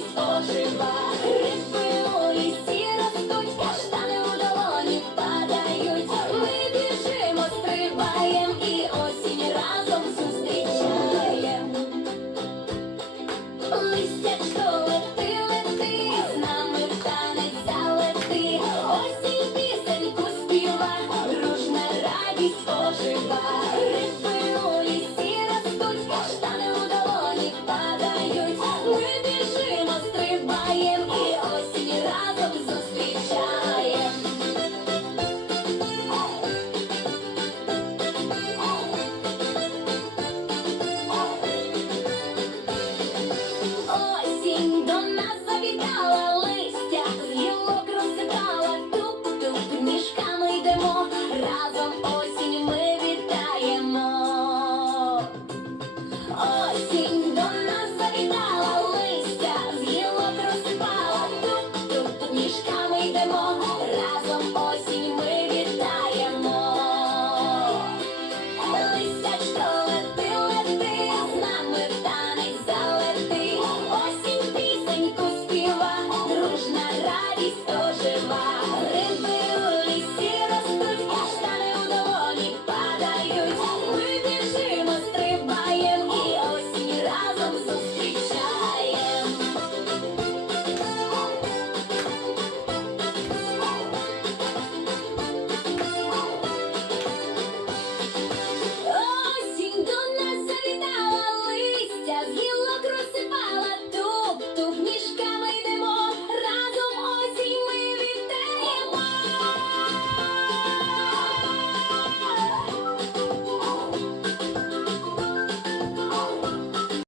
Ліс ожива, рипи у лісі у долоні падають. Ми біжимо, стрибаєм і осінь разом зустрічаєм. Листячко лети, лети, з нами в танець. Осінь пісеньку співа, дружна радість ожива. Thank you.